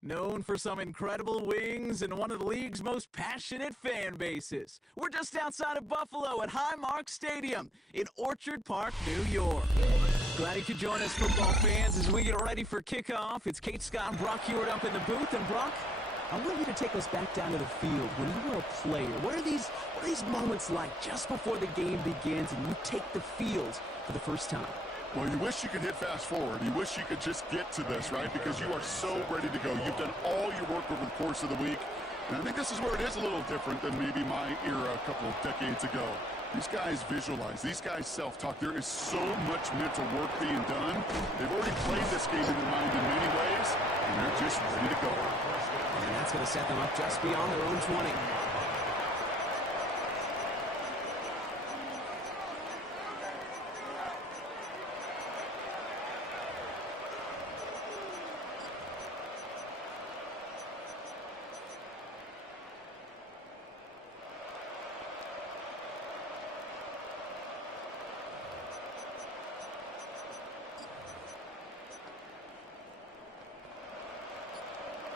Known for some incredible wings and one of the league's most passionate fan bases. We're just outside of Buffalo at Highmark Stadium in Orchard Park, New York. Glad you could join us, football fans, as we get ready for kickoff. It's Kate, Scott, and Brock Hewitt up in the booth. And Brock, I want you to take us back down to the field. When you were a player, what are these moments like just before the game begins and you take the field for the first time? Well, you wish you could hit fast forward. You wish you could just get to this, right? Because you are so ready to go. You've done all your work over the course of the week. And I think this is where it is a little different than maybe my era a couple of decades ago. These guys visualize. These guys self-talk. There is so much mental work being done. They've already played this game in their mind in many ways, and they're just ready to go. And that's going to set them up just beyond their own 20.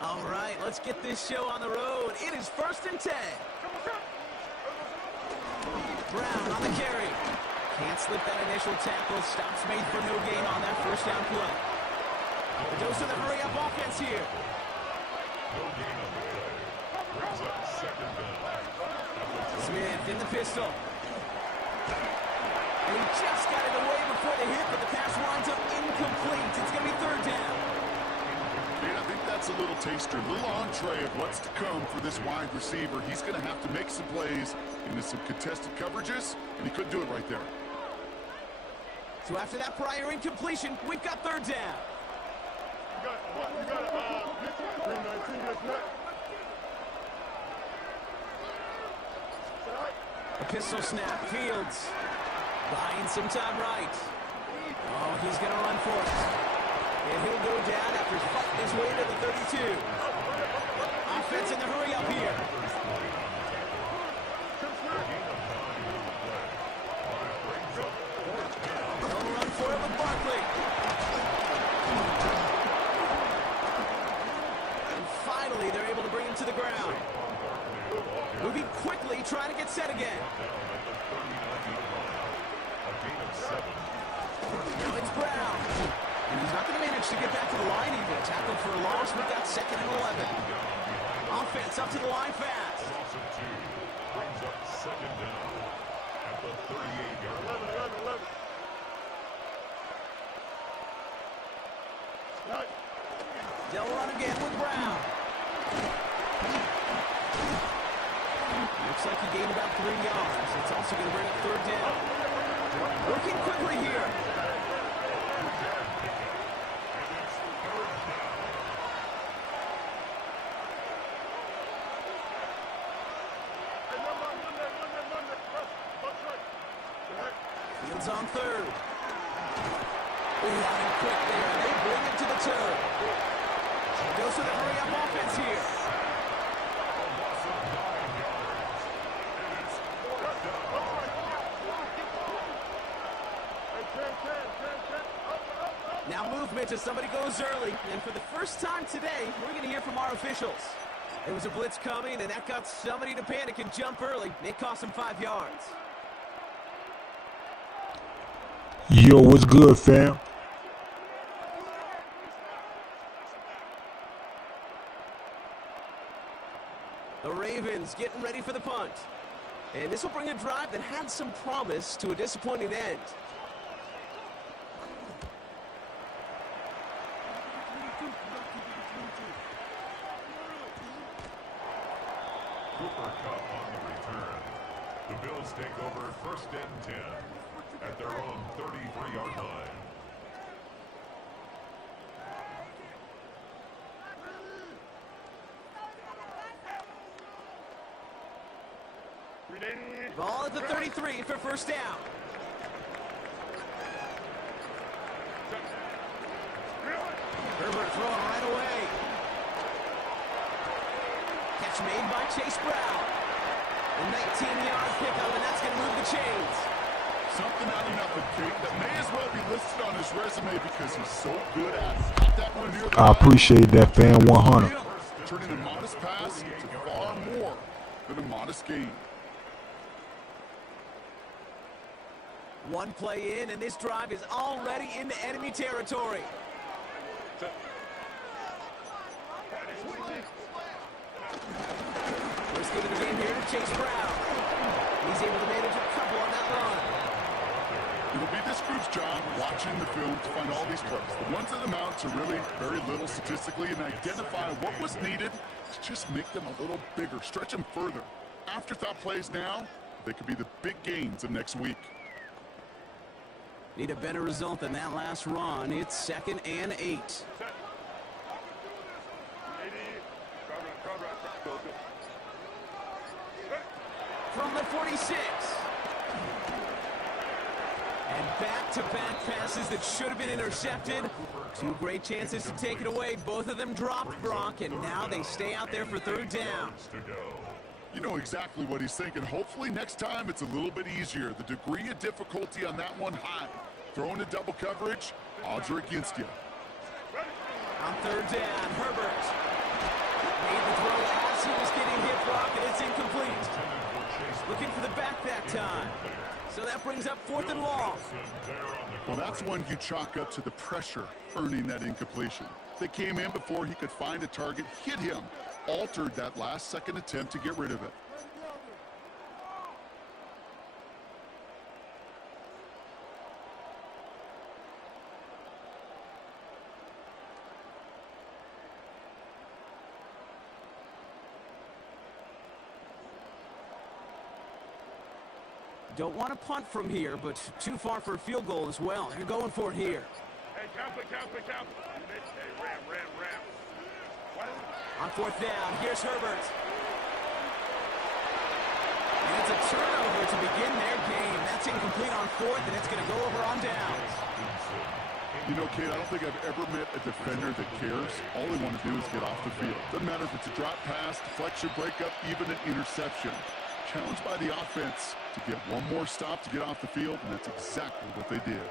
All right, let's get this show on the road. It is 1st and 10. Brown on the carry. Can't slip that initial tackle. Stops made for no gain on that first down play. The dose of the hurry-up offense here. Smith in the pistol. And he just got it away before the hit, but the pass winds up incomplete. It's going to be 3rd down. And I think that's a little taster, a little entree of what's to come for this wide receiver. He's going to have to make some plays into some contested coverages, and he couldn't do it right there. So after that prior incompletion, we've got 3rd down. A pistol snap, Fields. Buying some time right. Oh, he's going to run for it. And he'll go down after fighting his way to the 32. Offense in the hurry up here. They'll run for it with Barkley. And finally, they're able to bring him to the ground. Moving quickly, trying to get set again. Now it's Brown. And he's not going to manage to get back to the line even. Tackled for a loss with that 2nd and 11. Offense up to the line fast. Brings up 2nd down at the 38-yard line. They'll run again with Brown. Looks like he gained about 3 yards. It's also going to bring up 3rd down. Working quickly here. Fields on 3rd. Line quick there. They bring it to the turn. Goes to the hurry-up offense here. Now movement as somebody goes early. And for the first time today, we're going to hear from our officials. There was a blitz coming, and that got somebody to panic and jump early. It cost them 5 yards. Yo, what's good, fam? The Ravens getting ready for the punt. And this will bring a drive that had some promise to a disappointing end. Cooper Kupp on the return. The Bills take over 1st and 10 at their own 33-yard line. Ball at the 33 for first down. Herbert throwing right away. Catch made by Chase Brown. A 19-yard pickup, and that's going to move the chains. Something out of nothing, Kate, that may as well be listed on his resume because he's so good at it. Got that one near the I appreciate that, fan 100. Turning a modest pass into far more than a modest gain. One play in, and this drive is already into enemy territory. First give of the game here to Chase Brown. He's able to manage a couple on that run. It'll be this group's job watching the film to find all these plays. The ones that amount to really very little statistically and identify what was needed to just make them a little bigger, stretch them further. Afterthought plays now, they could be the big gains of next week. Need a better result than that last run. It's 2nd and 8. From the 46. And back-to-back passes that should have been intercepted. Two great chances to take it away. Both of them dropped, Brock, and now they stay out there for third down. You know exactly what he's thinking. Hopefully next time it's a little bit easier. The degree of difficulty on that one high. Throwing to double coverage, odds are against you. On third down, Herbert made the throw as he was getting hit, Brock, and it's incomplete. Looking for the back that time. So that brings up 4th and long. Well, that's one you chalk up to the pressure earning that incompletion. They came in before he could find a target, hit him, altered that last-second attempt to get rid of it. Don't want to punt from here, but too far for a field goal as well. They're going for it here. Hey, count. On 4th down, here's Herbert. And it's a turnover to begin their game. That's incomplete on 4th, and it's going to go over on downs. You know, Kate, I don't think I've ever met a defender that cares. All they want to do is get off the field. Doesn't matter if it's a drop pass, deflection, breakup, even an interception. Challenged by the offense to get one more stop to get off the field, and that's exactly what they did.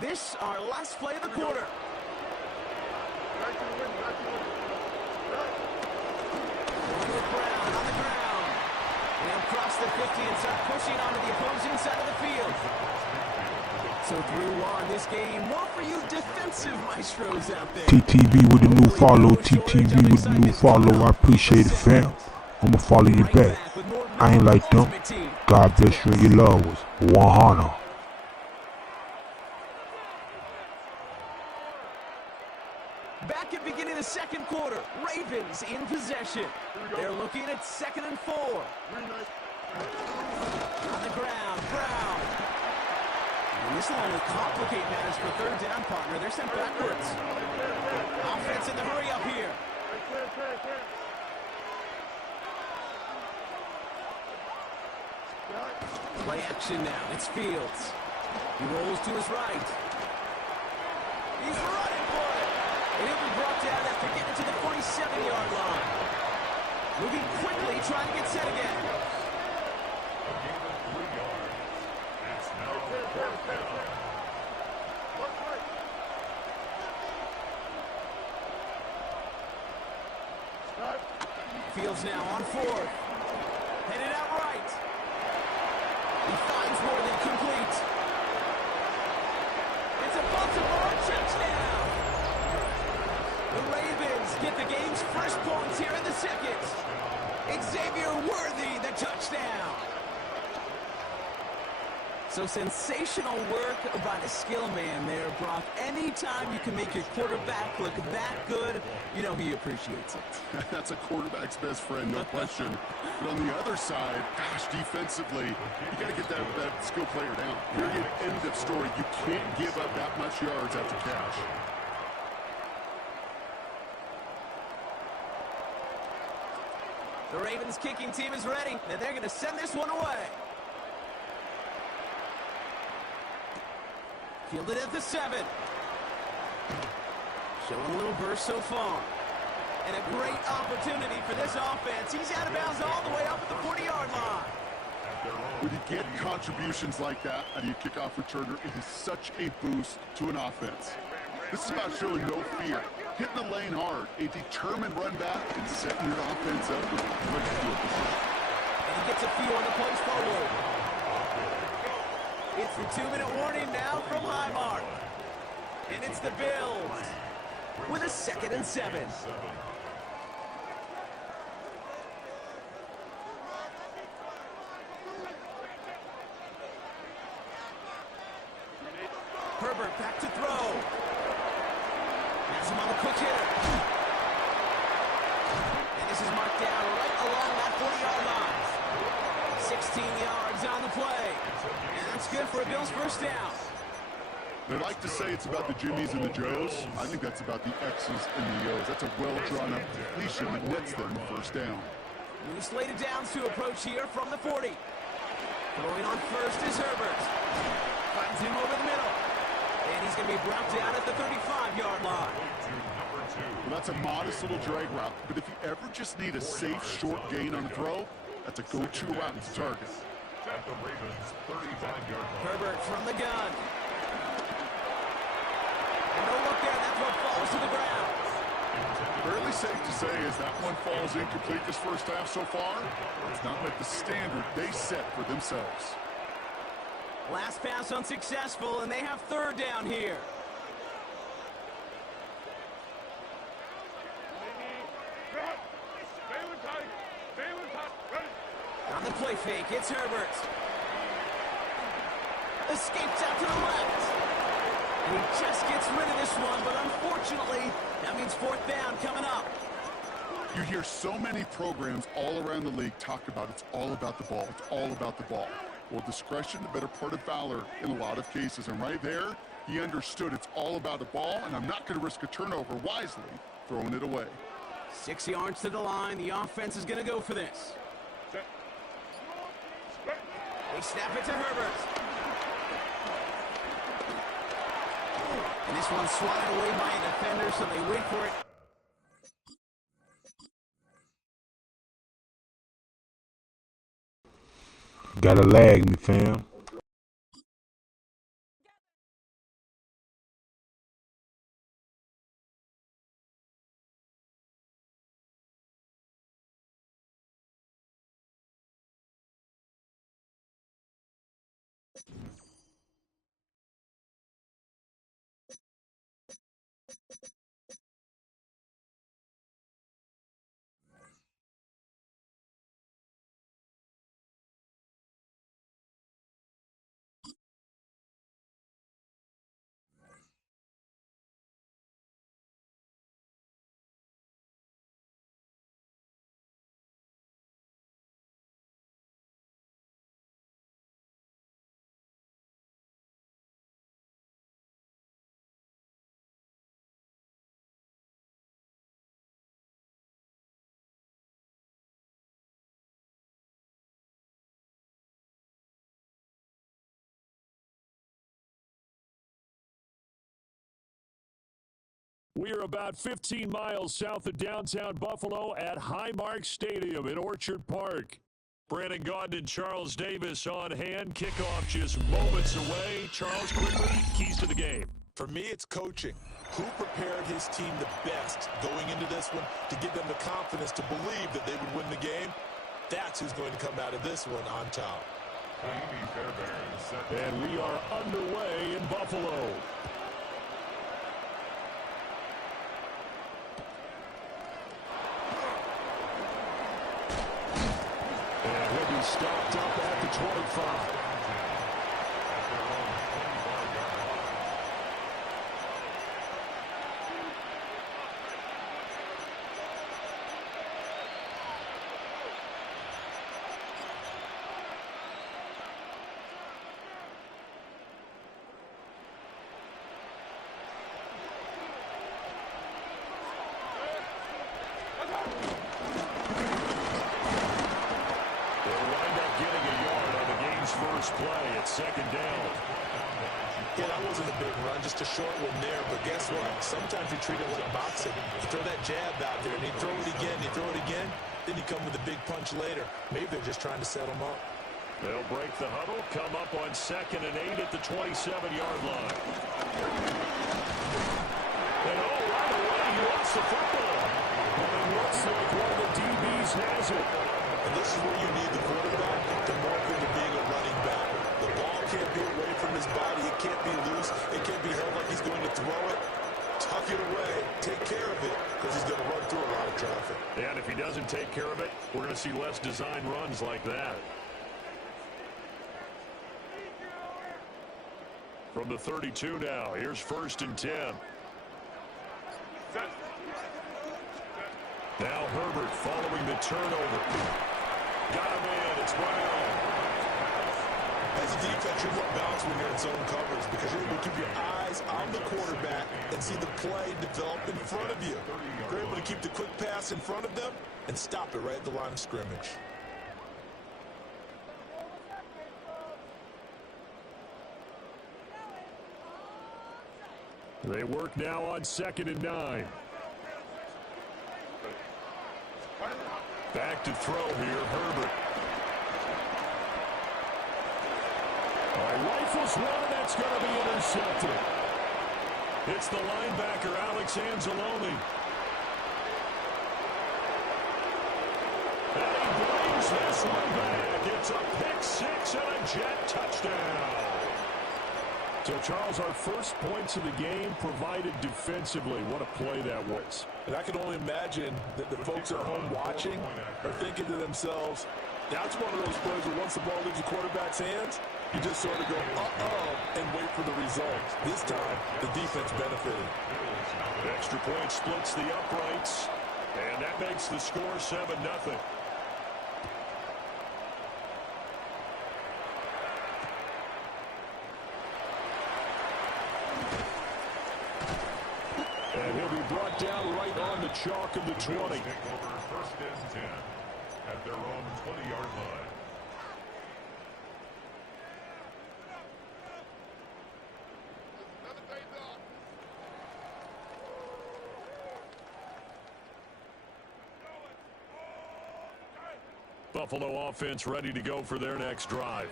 This, our last play of the quarter. Brown on the ground. And cross the 50 and start pushing onto the opposing side of the field. So through on this game, more for you defensive maestros out there. TTV with a new follow, TTV with a new follow. I appreciate it, fam. I'ma follow you back. I ain't like them. God bless you and your love was 100. Back at beginning of the second quarter, Ravens in possession. They're looking at 2nd and 4. On the ground, Brown. And this will only complicate matters for third down, partner. They're sent backwards. Offense in the hurry up here. Play action now. It's Fields. He rolls to his right. He's running for it. And he'll be brought down after getting to the 47-yard line. Moving quickly, trying to get set again. Fields now on 4th. Headed out right. He finds more than complete. It's a Baltimore touchdown. The Ravens get the game's first points here in the second. Xavier Worthy, the touchdown. So sensational work by the skill man there, Brock. Anytime you can make your quarterback look that good, you know he appreciates it. That's a quarterback's best friend, no question. But on the other side, gosh, defensively, you got to get that skill player down. Period. End of story. You can't give up that much yards after catch. The Ravens kicking team is ready, and they're going to send this one away. Fielded at the 7. Showing a little burst so far. And a great opportunity for this offense. He's out of bounds all the way up at the 40-yard line. When you get contributions like that out of your kickoff returner, it is such a boost to an offense. This is about showing no fear, hitting the lane hard, a determined run back, and setting your offense up with a great field position. And he gets a few on the plays forward. It's the 2-minute warning now from Highmark. And it's the Bills with a 2nd and 7. Herbert back to throw. Has him on the quick hitter. And this is marked down right along that 40-yard line. 16 yards on the play. And that's good for a Bills first down. They like to say it's about the Jimmies and the Joes. I think that's about the X's and the O's. That's a well-drawn-up completion that nets them the first down. New slated downs to approach here from the 40. Throwing on first is Herbert. Finds him over the middle. And he's going to be brought down at the 35-yard line. Well, that's a modest little drag route, but if you ever just need a safe, short gain on a throw, that's a go-to route to target. At the Ravens' 35-yard line. Herbert from the gun. And no look there, that throw falls to the ground. Fairly safe to say as that one falls incomplete this first half so far, it's not like the standard they set for themselves. Last pass unsuccessful, and they have 3rd down here. On the play fake, it's Herbert. Escapes out to the left. And he just gets rid of this one, but unfortunately, that means 4th down coming up. You hear so many programs all around the league talk about it's all about the ball. It's all about the ball. Well, discretion, the better part of valor in a lot of cases. And right there, he understood it's all about the ball, and I'm not going to risk a turnover wisely, throwing it away. 6 yards to the line. The offense is going to go for this. They snap it to Herbert. And this one's swatted away by a defender, so they wait for it. Gotta lag me, fam. We are about 15 miles south of downtown Buffalo at Highmark Stadium in Orchard Park. Brandon Gaudin and Charles Davis on hand. Kickoff just moments away. Charles, quickly, keys to the game. For me, it's coaching. Who prepared his team the best going into this one to give them the confidence to believe that they would win the game? That's who's going to come out of this one on top. And we are underway in Buffalo. And he'll be stopped up at the 25. second down. Yeah, that wasn't a big run, just a short one there. But guess what? Sometimes you treat it like boxing. You throw that jab out there, and you throw it again, you throw it again, then you come with a big punch later. Maybe they're just trying to set them up. They'll break the huddle, come up on 2nd and 8 at the 27-yard line. And right away, he lost the football. And it looks like one of the DBs has it. And this is where you need the quarterback to morph into being a running back. The ball can't be away from his body. It can't be loose. It can't be held like he's going to throw it. Tuck it away. Take care of it because he's going to run through a lot of traffic. And if he doesn't take care of it, we're going to see less design runs like that. From the 32 now, here's 1st and 10. Now Herbert following the turnover. Got him in. It's Brown. As a defense, you're more balanced when you're in zone coverage because you're able to keep your eyes on the quarterback and see the play develop in front of you. You're able to keep the quick pass in front of them and stop it right at the line of scrimmage. They work now on 2nd and 9. Back to throw here, Herbert. Rifles one, and that's going to be intercepted. It's the linebacker, Alex Anzalone. And he brings this one back. It's a pick 6 and a Jet touchdown. So, Charles, our first points of the game provided defensively. What a play that was. And I can only imagine that the folks at home watching are thinking to themselves, that's one of those plays where once the ball leaves the quarterback's hands, you just sort of go, uh-oh, and wait for the result. This time, the defense benefited. Extra point splits the uprights, and that makes the score 7-0. And he'll be brought down right on the chalk of the 20. Take over 1st and 10 at their own 20-yard line. Buffalo offense ready to go for their next drive.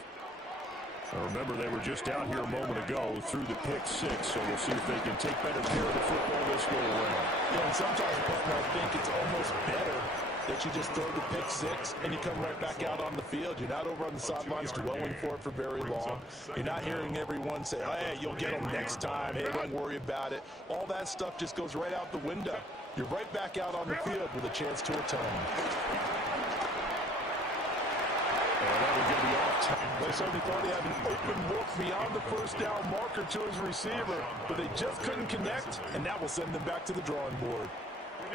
Now remember, they were just out here a moment ago through the pick 6, so we'll see if they can take better care of the football this go around. Yeah, and sometimes, partner, I think it's almost better that you just throw the pick 6 and you come right back out on the field. You're not over on the sidelines dwelling for it for very long. You're not hearing everyone say, hey, you'll get them next time. Hey, don't worry about it. All that stuff just goes right out the window. You're right back out on the field with a chance to atone. They certainly thought he had an open look beyond the first down marker to his receiver, but they just couldn't connect, and that will send them back to the drawing board.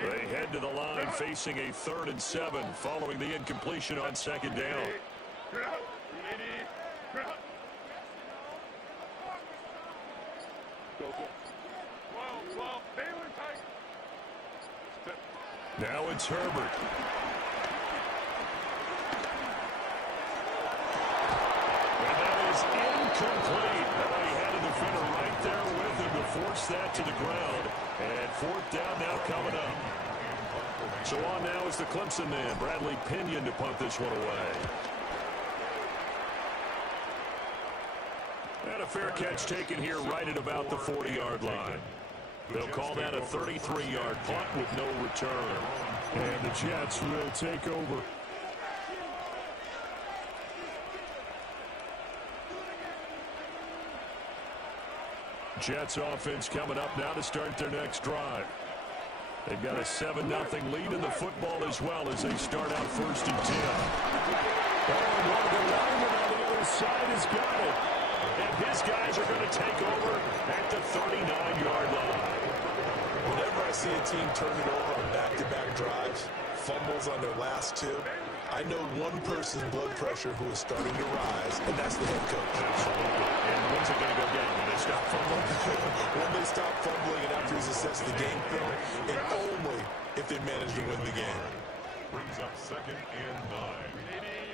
They head to the line facing a 3rd and 7 following the incompletion on 2nd down. Now it's Herbert. Incomplete. He had a defender right there with him to force that to the ground. And 4th down now coming up. So on now is the Clemson man, Bradley Pinion, to punt this one away. And a fair catch taken here right at about the 40-yard line. They'll call that a 33-yard punt with no return. And the Jets will take over. Jets offense coming up now to start their next drive. They've got a 7-0 lead in the football as well as they start out 1st and 10. Oh, one of the linemen on the other side has got it. And his guys are going to take over at the 39-yard line. Whenever I see a team turn it over on back-to-back drives, fumbles on their last 2, I know one person's blood pressure who is starting to rise, and that's the head coach. Absolutely. And when's it going to go down? When they stop fumbling? When they stop fumbling and after he's assessed the game film, and only if they manage to win the game. Brings up 2nd and 9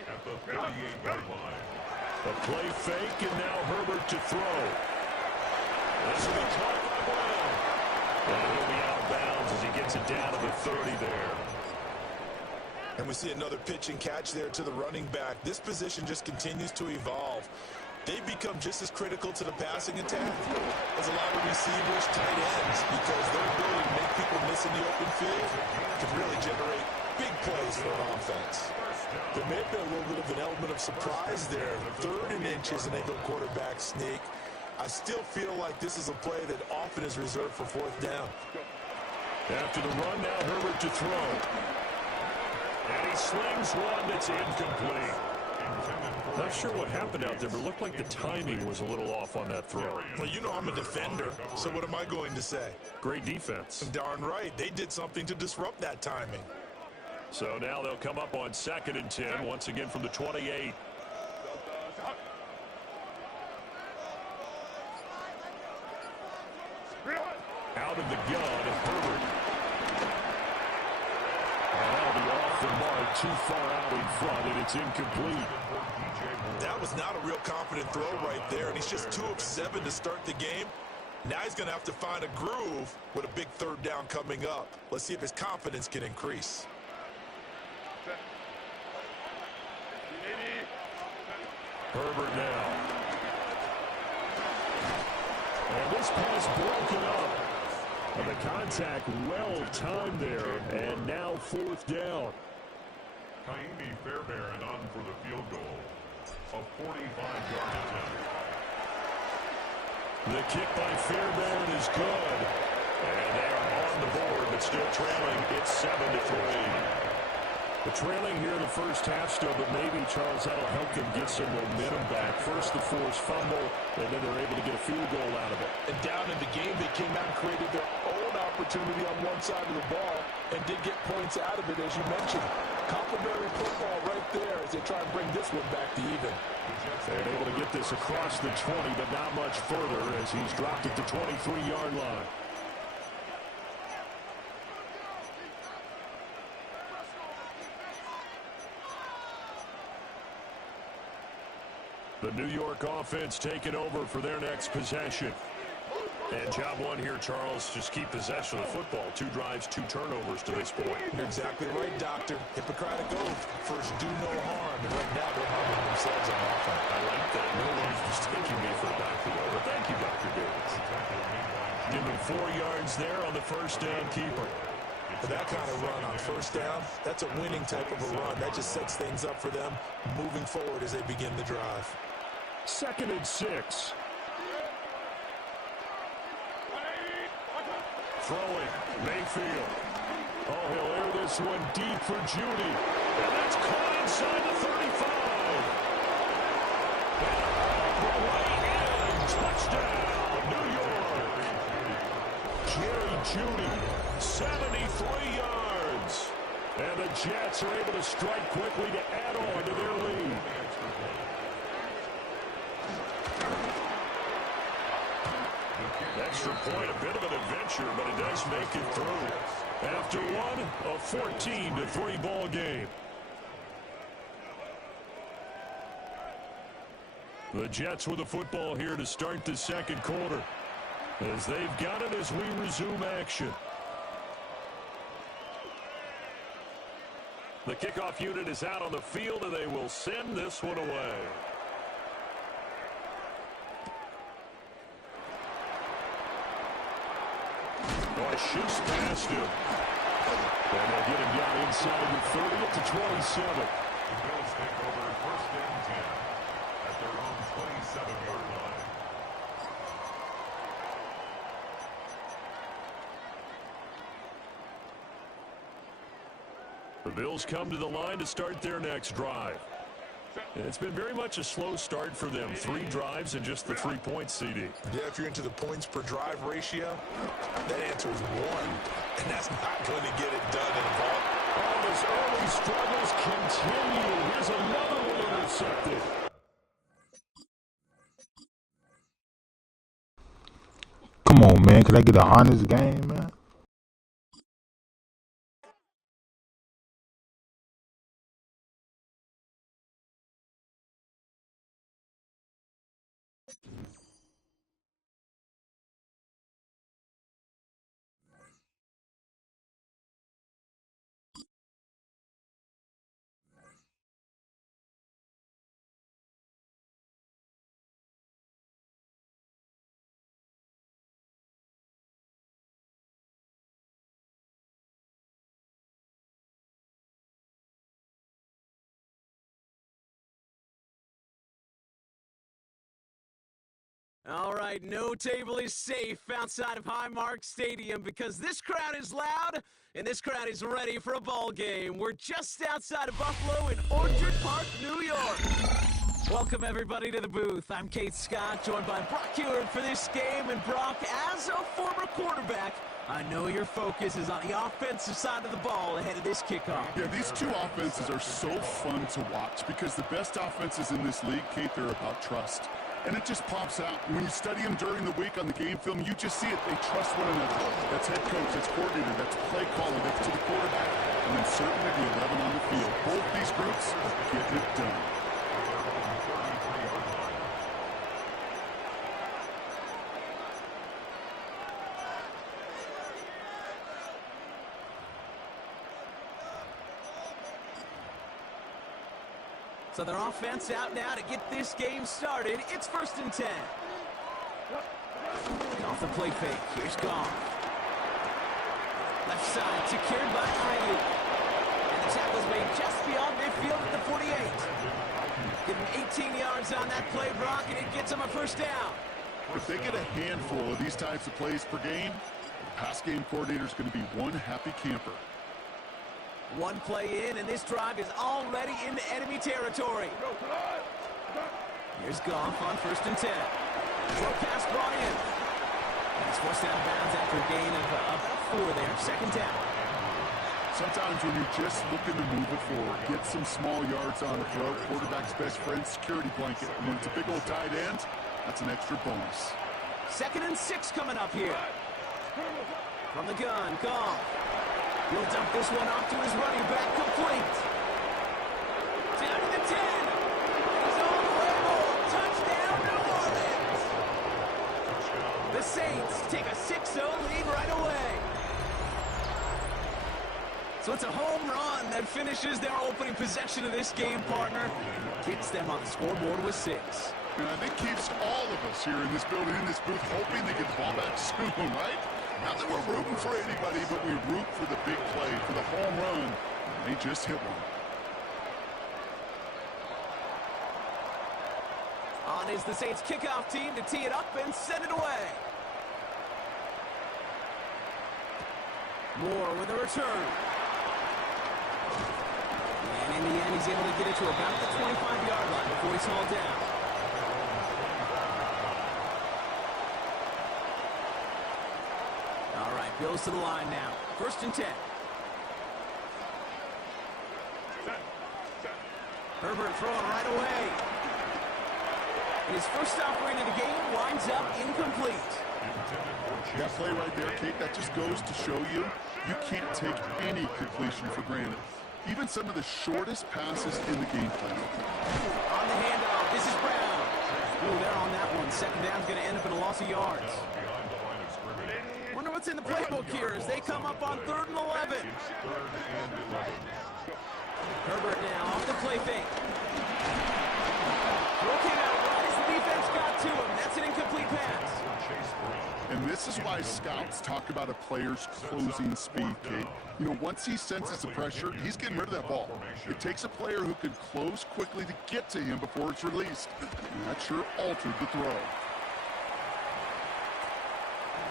at the 38-yard line. A play fake, and now Herbert to throw. This will be caught by Brown. And he'll be out of bounds as he gets it down to the 30 there. And we see another pitch and catch there to the running back. This position just continues to evolve. They become just as critical to the passing attack as a lot of receivers, tight ends, because their ability to make people miss in the open field can really generate big plays for an offense. There may have been a little bit of an element of surprise there. 3rd and inches, and they go quarterback sneak. I still feel like this is a play that often is reserved for 4th down. After the run, now Herbert to throw. And he slings one that's incomplete. Not sure what happened out there, but it looked like the timing was a little off on that throw. Well, you know I'm a defender, so what am I going to say? Great defense. Darn right. They did something to disrupt that timing. So now they'll come up on 2nd and 10, once again from the 28. Out of the gun, Herbert. And that'll be off the mark, too far out in front, and it's incomplete. That was not a real confident throw right there, and he's just 2 of 7 to start the game. Now he's going to have to find a groove with a big 3rd down coming up. Let's see if his confidence can increase. Herbert now. And this pass broken up. And the contact well timed there, and now 4th down. Kaimi Fairbairn on for the field goal. A 45-yard attempt. The kick by Fairbairn is good. And they are on the board, but still trailing. It's 7-3. The trailing here in the first half still, but maybe, Charles, that'll help them get some momentum back. First the forced fumble, and then they're able to get a field goal out of it. And down in the game, they came out and created their own opportunity on one side of the ball and did get points out of it, as you mentioned. Complimentary football right there as they try and bring this one back to even. They're able to get this across the 20, but not much further as he's dropped at the 23-yard line. The New York offense taking over for their next possession. And job one here, Charles, just keep possession of the football. 2 drives, 2 turnovers to this point. You're exactly right, Doctor. Hippocratic oath. First, do no harm. And right now, they're harming themselves on offense. I like that. No one's mistaking me for a doctor, though. But thank you, Dr. Davis. Give him 4 yards there on the first down keeper. For that kind of run on first down, that's a winning type of a run. That just sets things up for them moving forward as they begin the drive. 2nd and 6. Throwing, Mayfield. Oh, he'll air this one deep for Judy. And that's caught inside the 35. And away in. Touchdown, New York. Jerry Judy, 73 yards. And the Jets are able to strike quickly to add on to their lead. Extra point, a bit of an adventure, but it does make it through. After one, a 14-3 ball game. The Jets with the football here to start the second quarter, as they've got it as we resume action. The kickoff unit is out on the field, and they will send this one away. Shoots past him. And they'll get him down inside the 30 up to 27. The Bills take over 1st and 10 at their own 27-yard line. The Bills come to the line to start their next drive. And it's been very much a slow start for them. 3 drives and just the 3 points, CD. Yeah, if you're into the points per drive ratio, that answer is 1. And that's not going to get it done in a ball. Oh, his early struggles continue. Here's another one intercepted. Come on, man. Can I get an honest game, man? All right, no table is safe outside of Highmark Stadium because this crowd is loud and this crowd is ready for a ball game. We're just outside of Buffalo in Orchard Park, New York. Welcome, everybody, to the booth. I'm Kate Scott, joined by Brock Ewert for this game. And Brock, as a former quarterback, I know your focus is on the offensive side of the ball ahead of this kickoff. Yeah, these two offenses are so fun to watch because the best offenses in this league, Kate, they're about trust. And it just pops out. When you study them during the week on the game film, you just see it. They trust one another. That's head coach, that's coordinator, that's play caller, that's to the quarterback, and then certainly the 11 on the field. Both these groups are getting it done. So their offense out now to get this game started. It's 1st and 10. Off the play fake. Here's Goff. Left side secured by Ayuk. And the tackle's made just beyond midfield at the 48. Give him 18 yards on that play, Brock, and it gets him a 1st down. If they get a handful of these types of plays per game, the pass game coordinator is going to be one happy camper. One play in, and this drive is already into enemy territory. Here's Goff on 1st and 10. Short pass brought in. And he's forced out of bounds after a gain of about 4 there. 2nd down. Sometimes when you're just looking to move it forward, get some small yards on the throw, quarterback's best friend, security blanket. And when it's a big old tight end, that's an extra bonus. 2nd and 6 coming up here. From the gun, Goff. He'll dump this one off to his running back, complete. Down to the 10. He's on the way home. Touchdown, New Orleans. The Saints take a 6-0 lead right away. So it's a home run that finishes their opening possession of this game, partner. Gets them on the scoreboard with 6. And I think keeps all of us here in this building, in this booth, hoping they get the ball back soon, right? Not that we're rooting for anybody, but we root for the big play, for the home run. They just hit one. On is the Saints kickoff team to tee it up and send it away. Moore with a return. And in the end, he's able to get it to about the 25-yard line before he's hauled down. All right, goes to the line now. 1st and 10. Herbert throwing right away. His first offering of the game winds up incomplete. That play right there, Kate, that just goes to show you can't take any completion for granted. Even some of the shortest passes in the game plan. On the handoff, this is Brown. Ooh, they're on that one. 2nd down's going to end up in a loss of yards. Wonder what's in the playbook here as they come up on 3rd and 11. Herbert now off the play fake. Looking out right as the defense got to him. That's an incomplete pass. And this is why scouts talk about a player's closing speed, Kate. You know, once he senses the pressure, he's getting rid of that ball. It takes a player who can close quickly to get to him before it's released. And that sure altered the throw.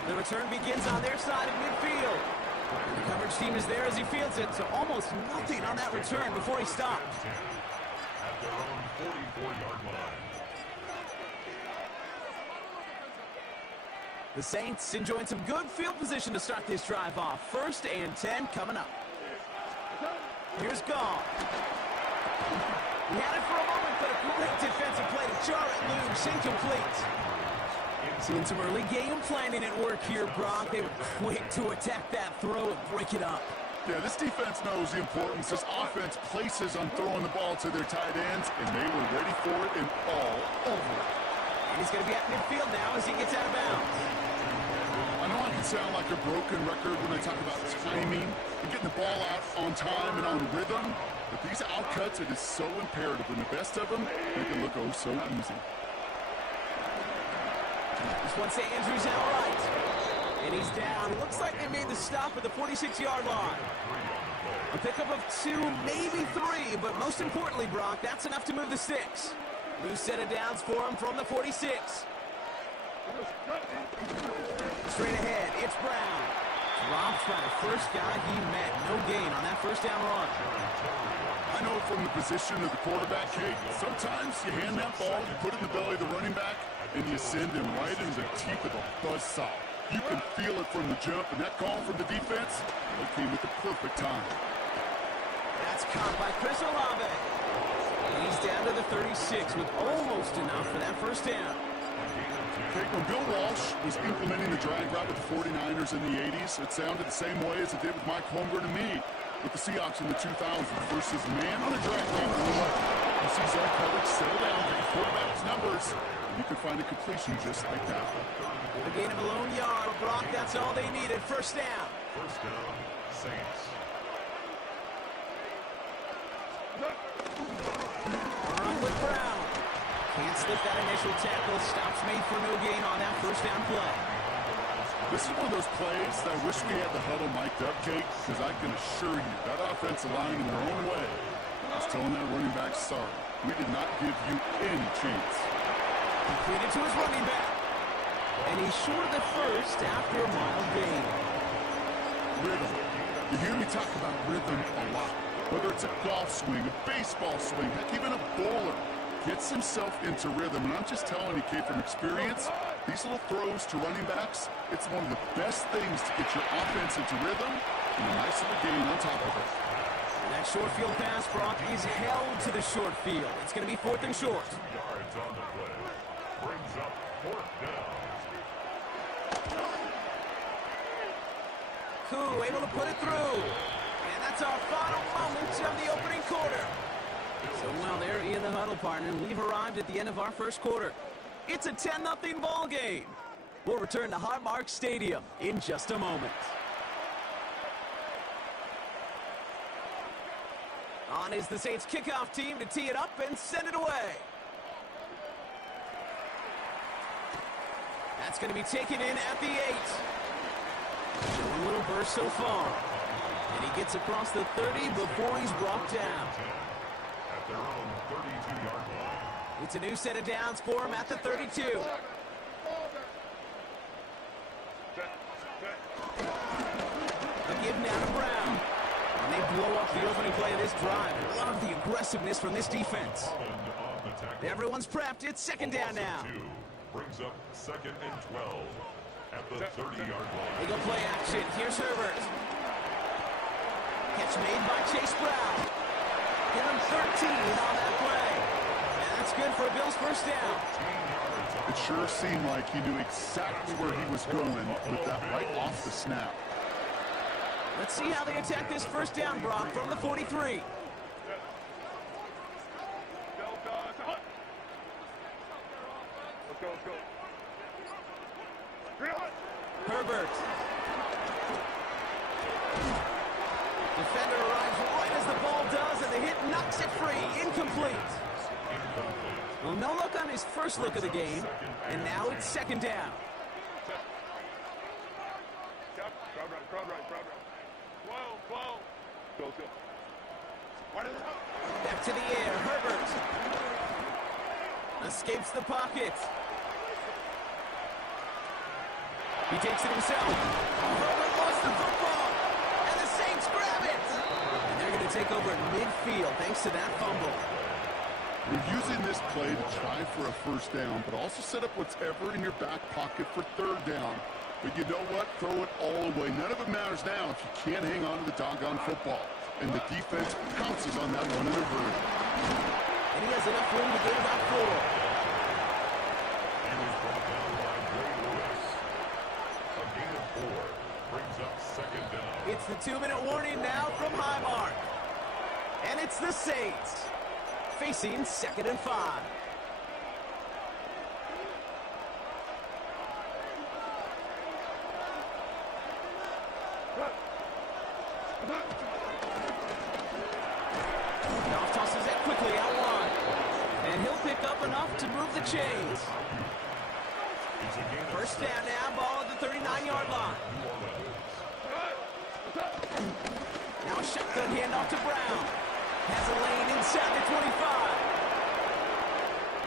The return begins on their side of midfield. The coverage team is there as he fields it, so almost nothing on that return before he stops. At their own 44-yard line. The Saints enjoying some good field position to start this drive off. 1st and 10 coming up. Here's Goff. He had it for a moment, but a great defensive play to jar it loose, incomplete. Seeing some early game planning at work here, Brock. They were quick to attack that throw and break it up. Yeah, this defense knows the importance this offense places on throwing the ball to their tight ends, and they were ready for it and all over it. And he's going to be at midfield now as he gets out of bounds. I know I can sound like a broken record when I talk about timing and getting the ball out on time and on rhythm, but these outcuts, it is so imperative. When the best of them make it look oh so easy. This one to Andrews outright. And he's down. It looks like they made the stop at the 46-yard line. A pickup of 2, maybe 3, but most importantly, Brock, that's enough to move the sticks. New set of downs for him from the 46. Straight ahead, it's Brown. Drops by the first guy he met. No gain on that first down run. I know from the position of the quarterback, Kate, sometimes you hand that ball, you put it in the belly of the running back, and you send him right into the teeth of a buzzsaw. You can feel it from the jump, and that call from the defense, it came at the perfect time. That's caught by Chris Olave. He's down to the 36 with almost enough for that first down. Okay, when Bill Walsh was implementing the drag route with the 49ers in the 80s, it sounded the same way as it did with Mike Holmgren and me with the Seahawks in the 2000s versus man on a drag route. You see zone coverage settle down, get the quarterback's numbers, and you can find a completion just like that. A gain of a lone yard. Brock, that's all they needed. First down. First down, Saints. Run with Brown. Can't slip that initial tackle. Stops made for no gain on that first down play. This is one of those plays that I wish we had the huddle mic'd up, Kate, because I can assure you that offensive line in their own way was telling that running back, sorry, we did not give you any chance. Completed to his running back. And he's short of the first after a mild gain. Rhythm. You hear me talk about rhythm a lot. Whether it's a golf swing, a baseball swing, heck, even a bowler gets himself into rhythm. And I'm just telling you, Kate, from experience, these little throws to running backs, it's one of the best things to get your offense into rhythm and a nice little gain on top of it. And that short field pass, Brock, is held to the short field. It's going to be 4th and short. 2 yards on the play. Brings up 4th down. Koo able to put it through. And that's our final moments of the opening quarter. So, well, there in the huddle, partner. We've arrived at the end of our first quarter. It's a 10-0 ball game. We'll return to Highmark Stadium in just a moment. On is the Saints kickoff team to tee it up and send it away. That's going to be taken in at the 8. One little burst so far. And he gets across the 30 before he's brought down. At their own 32-yard line. It's a new set of downs for him at the 32. A give now to Brown. And they blow up the opening play of this drive. Love the aggressiveness from this defense. Everyone's prepped. It's second down now. Brings up 2nd and 12 at the 30-yard line. They go play action. Here's Herbert. Catch made by Chase Brown. Give him 13 on that play. And that's good for Bill's first down. It sure seemed like he knew exactly where he was going with that right off the snap. Let's see how they attack this first down, Brock, from the 43. Herbert. Defender arrives right as the ball does, and the hit knocks it free. Incomplete. Well, no look on his first look of the game, and now it's second down. Back to the air, Herbert. Escapes the pocket. He takes it himself. Herbert lost the football, and the Saints grab it. And they're going to take over at midfield thanks to that fumble. You're using this play to try for a first down, but also set up whatever in your back pocket for third down. But you know what? Throw it all away. None of it matters now if you can't hang on to the doggone football. And the defense pounces on that one in a hurry. And he has enough room to get about 4. He was brought down by Ray Lewis. A gain of 4 brings up 2nd down. It's the 2-minute warning now from Highmark. And it's the Saints facing 2nd and 5. Goff tosses it quickly out wide. And he'll pick up enough to move the chains. First down now, ball at the 39-yard line. Now a shotgun handoff to Brown. Has a lane inside the 25.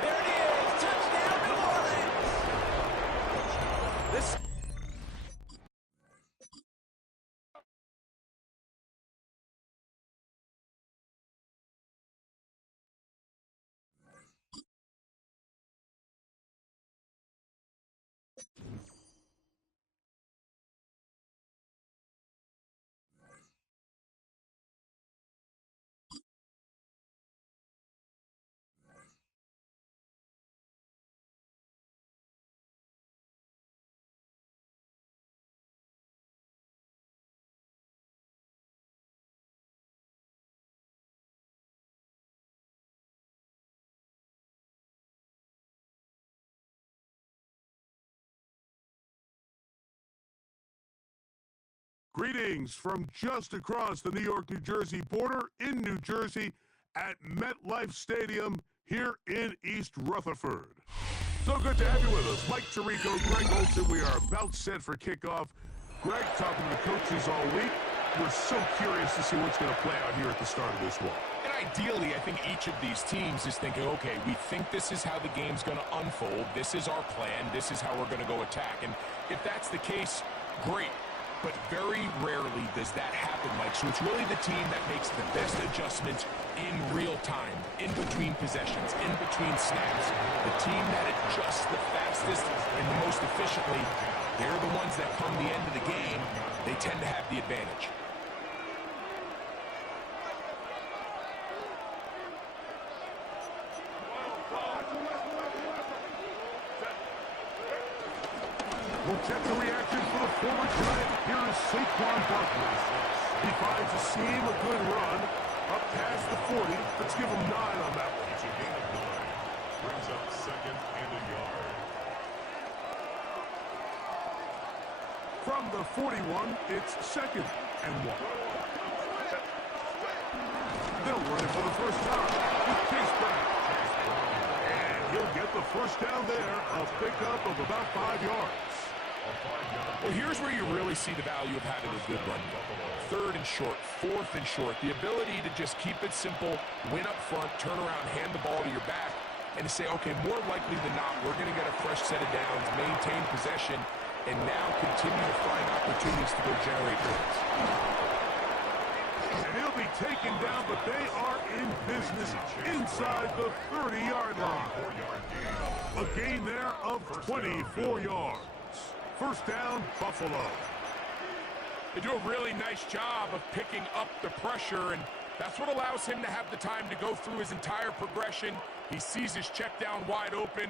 There it is. Touchdown, New Orleans. Greetings from just across the New York-New Jersey border in New Jersey at MetLife Stadium here in East Rutherford. So good to have you with us. Mike Tirico, Greg Olson. We are about set for kickoff. Greg, talking to the coaches all week. We're so curious to see what's going to play out here at the start of this one. And ideally, I think each of these teams is thinking, okay, we think this is how the game's going to unfold. This is our plan. This is how we're going to go attack. And if that's the case, great. But very rarely does that happen, Mike. So it's really the team that makes the best adjustments in real time, in between possessions, in between snaps. The team that adjusts the fastest and the most efficiently, they're the ones that come the end of the game, they tend to have the advantage. We'll check the reaction for the former Giant. Here is Saquon Barkley. He finds a seam, a good run, up past the 40. Let's give him 9 on that one. It's a gain of 9. Brings up 2nd and a yard. From the 41, it's 2nd and 1. They'll run it for the first time with Chase Brown. And he'll get the first down there, a pickup of about 5 yards. Well, here's where you really see the value of having a good run. 3rd and short, 4th and short. The ability to just keep it simple, win up front, turn around, hand the ball to your back, and to say, okay, more likely than not, we're going to get a fresh set of downs, maintain possession, and now continue to find opportunities to go generate points. And he'll be taken down, but they are in business inside the 30-yard line. A gain there of 24 yards. First down, Buffalo. They do a really nice job of picking up the pressure, and that's what allows him to have the time to go through his entire progression. He sees his check down wide open,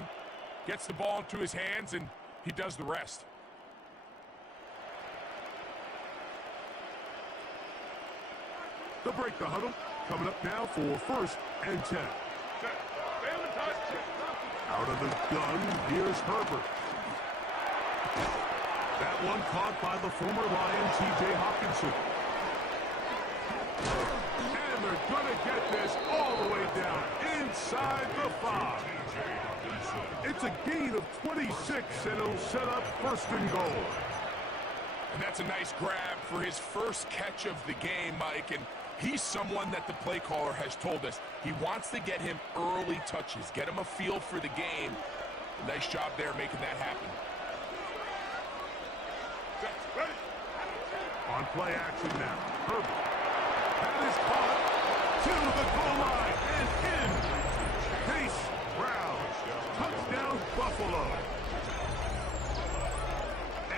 gets the ball into his hands, and he does the rest. They'll break the huddle. Coming up now for 1st and 10. Out of the gun, here's Herbert. That one caught by the former Lion, T.J. Hawkinson. And they're going to get this all the way down inside the 5. It's a gain of 26, and it'll set up 1st and goal. And that's a nice grab for his first catch of the game, Mike. And he's someone that the play caller has told us he wants to get him early touches, get him a feel for the game. Nice job there making that happen. On play action now, Herbert. That is caught to the goal line and in. Chase Brown. Touchdown, Buffalo.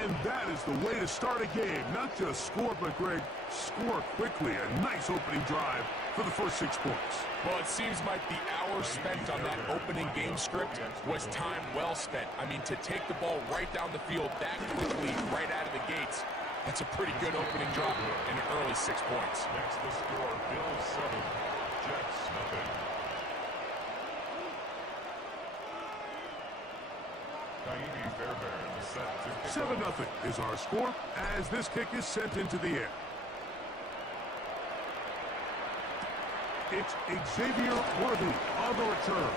And that is the way to start a game. Not just score, but, Greg, score quickly. A nice opening drive for the first 6 points. Well, it seems like the hour spent on that opening game script was time well spent. I mean, to take the ball right down the field that quickly, right out of the gates, that's a pretty good opening drive and an early 6 points. Next, the score, Bills 7, Jets nothing. Naimi Fairbairn set to 7-0 is our score as this kick is sent into the air. It's Xavier Worthy on the return.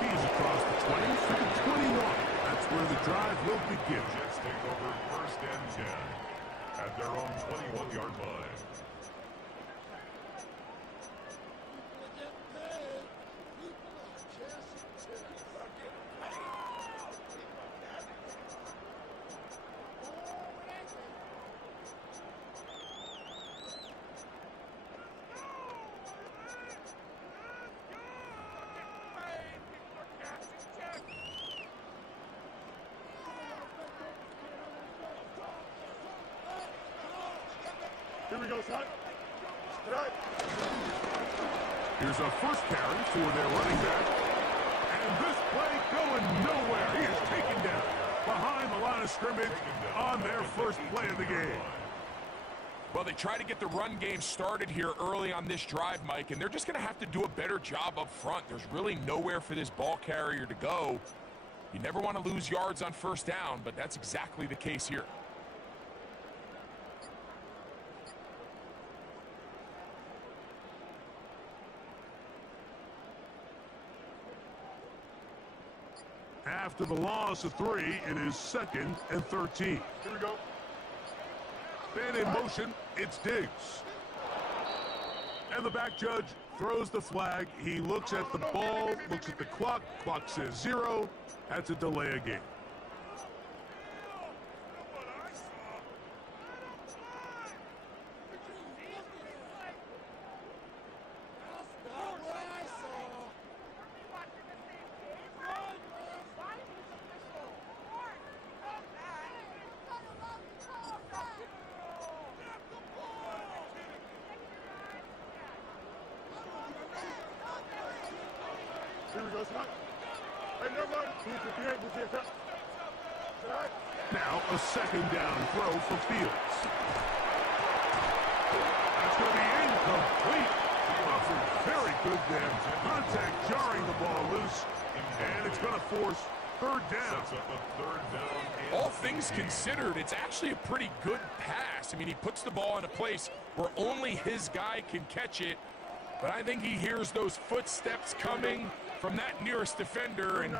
He's across the 20 to the 21. That's where the drive will begin. Jets take over 1st and 10 at their own 21-yard line. Here we go, son. Here's a first carry for their running back. And this play going nowhere. He is taken down behind the line of scrimmage on their first play of the game. Well, they try to get the run game started here early on this drive, Mike, and they're just going to have to do a better job up front. There's really nowhere for this ball carrier to go. You never want to lose yards on first down, but that's exactly the case here. After the loss of 3, it is 2nd and 13. Here we go. Man in motion, it's Diggs. And the back judge throws the flag. He looks at the ball, looks at the clock. Clock says 0. That's a delay of game. Here we go, son. Hey, never mind. Now a 2nd down throw for Fields. That's going to be incomplete. Crawford, very good there. Contact jarring the ball loose. And it's going to force 3rd down. Sets up a 3rd down. All things considered, it's actually a pretty good pass. I mean, he puts the ball in a place where only his guy can catch it. But I think he hears those footsteps coming from that nearest defender, and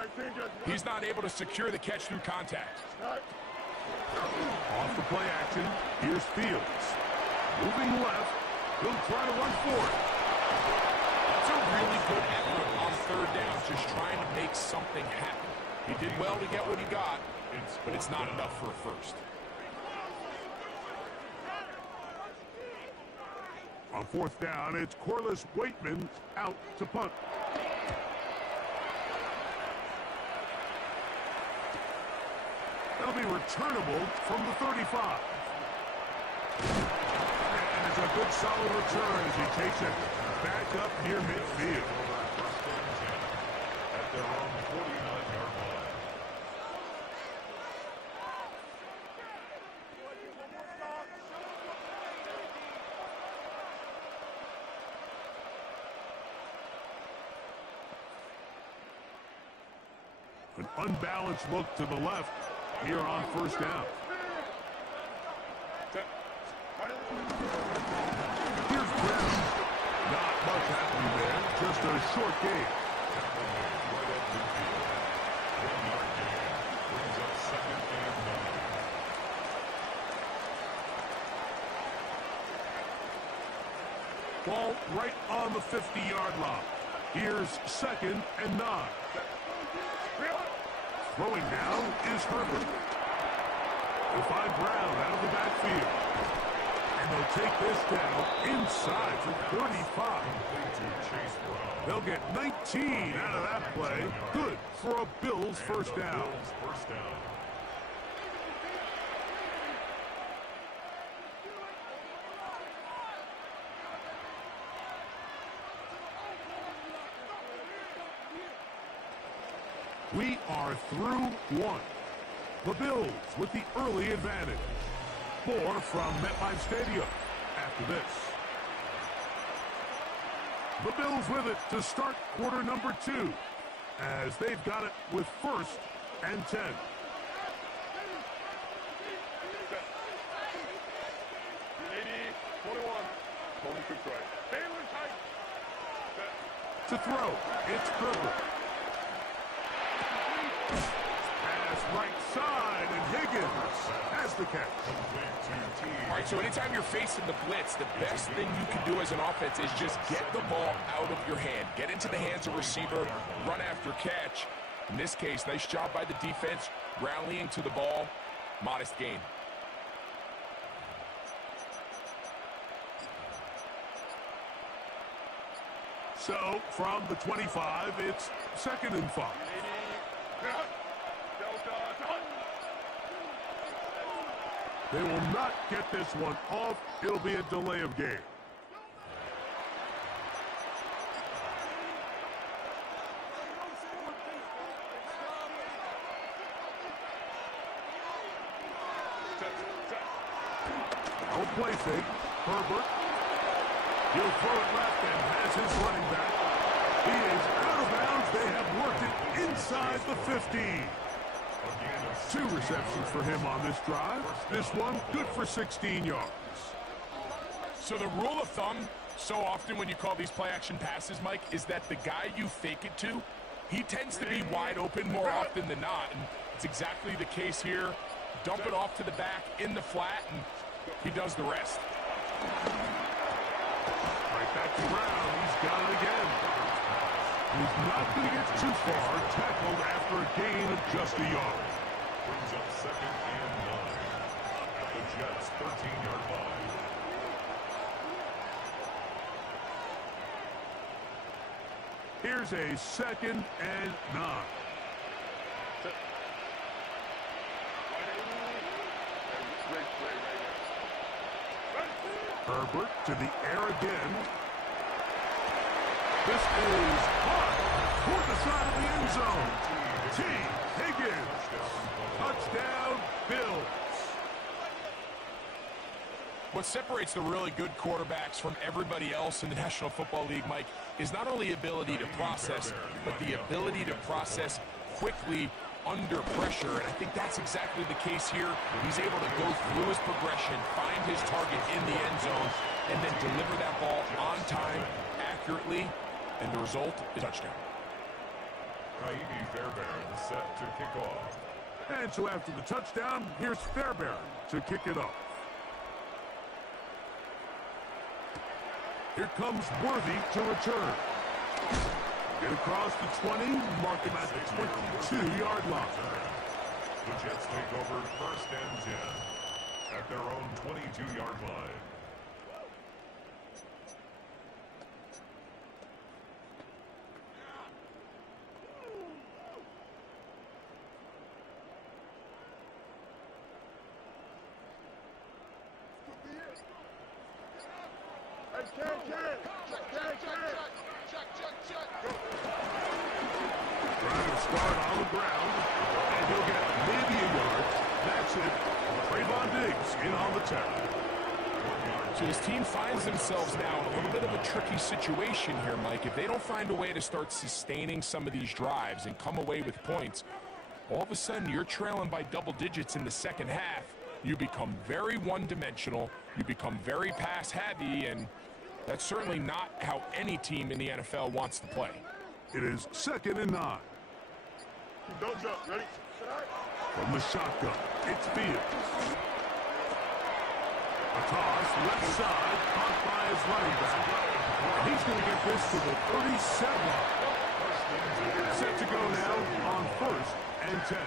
he's not able to secure the catch through contact. Off the play action, here's Fields. Moving left, he'll try to run for it. That's a really good effort on 3rd down, just trying to make something happen. He did well to get what he got, but it's not enough for a first. On 4th down, it's Corliss Waitman out to punt. That'll be returnable from the 35. And it's a good solid return as he takes it back up near midfield. At their own 49-yard line. An unbalanced look to the left here on 1st down. Here's Brown. Not much happening there, just a short game. Right at midfield. 1-yard gain. Brings up 2nd and 9. Ball right on the 50-yard line. Here's 2nd and 9. Throwing now is Herbert. They'll find Brown out of the backfield. And they'll take this down inside for 35. They'll get 19 out of that play. Good for a Bills first down. First down. We are through 1. The Bills with the early advantage. More from MetLife Stadium after this. The Bills with it to start quarter number 2, as they've got it with 1st and 10. To throw, it's Herbert. Pass right side, and Higgins has the catch. All right, so anytime you're facing the blitz, the best thing you can do as an offense is just get the ball out of your hand. Get into the hands of receiver, run after catch. In this case, nice job by the defense, rallying to the ball. Modest gain. So, from the 25, it's 2nd and 5. They will not get this one off. It'll be a delay of game. No play fake. Herbert. He'll throw it left and has his running back. He is out of bounds. They have worked it inside the 15. 2 receptions for him on this drive. This one good for 16 yards. So the rule of thumb, so often when you call these play-action passes, Mike, is that the guy you fake it to he tends to be wide open more often than not, and it's exactly the case here. Dump it off to the back in the flat, and he does the rest. Right back to Brown. He's got it again. He's not going to get too far. Tackled after a gain of just a yard. Brings up 2nd and 9 at the Jets' 13-yard line. Here's a 2nd and 9. Herbert to the air again. This is hot toward the side of the end zone. T. Higgins. Touchdown, Bills. What separates the really good quarterbacks from everybody else in the National Football League, Mike, is not only ability to process, but the ability to process quickly under pressure, and I think that's exactly the case here. He's able to go through his progression, find his target in the end zone, and then deliver that ball on time, accurately, and the result is a touchdown. Raimi Fairbairn set to kick off. And so after the touchdown, here's Fairbairn to kick it off. Here comes Worthy to return. Get across the 20, mark him at the 22-yard line. The Jets take over 1st and 10 at their own 22-yard line. Trying to start on the ground, and he'll get maybe a yard. That's it. Trayvon Diggs in on the tackle. So his team finds themselves now in a little bit of a tricky situation here, Mike. If they don't find a way to start sustaining some of these drives and come away with points, all of a sudden you're trailing by double digits in the second half. You become very one-dimensional, you become very pass-heavy, and that's certainly not how any team in the NFL wants to play. It is 2nd and 9. Don't jump. Ready? From the shotgun, it's Fields. A toss, left side, caught by his running back. And he's going to get this to the 37. Set to go now on 1st and 10.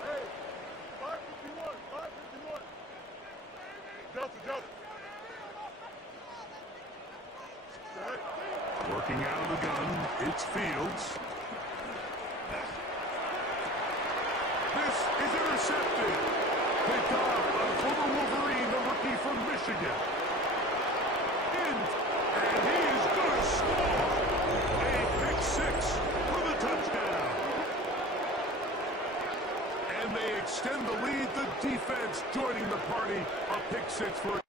Hey, 551, 551. Delta. Working out of the gun, it's Fields. This is intercepted. Picked off by former Wolverine, the rookie from Michigan. And he is going to score. A pick 6 for the touchdown. And they extend the lead. The defense joining the party. A pick 6 for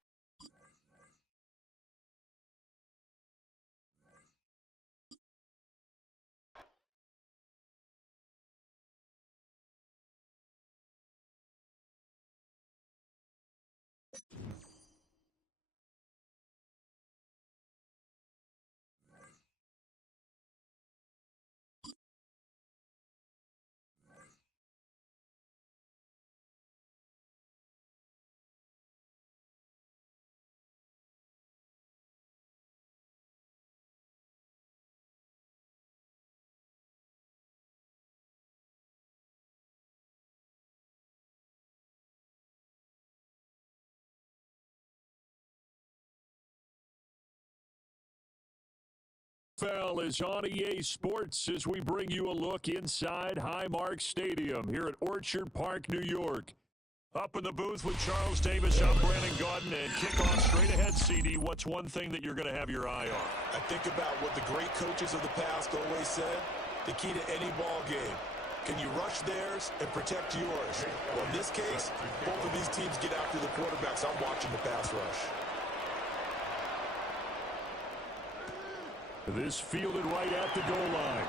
NFL is on EA Sports as we bring you a look inside Highmark Stadium here at Orchard Park, New York. Up in the booth with Charles Davis, I'm Brandon Gaudin, and kickoff straight ahead, CD. What's one thing that you're going to have your eye on? I think about what the great coaches of the past always said, the key to any ball game. Can you rush theirs and protect yours? Well, in this case, both of these teams get after the quarterbacks. I'm watching the pass rush. This fielded right at the goal line.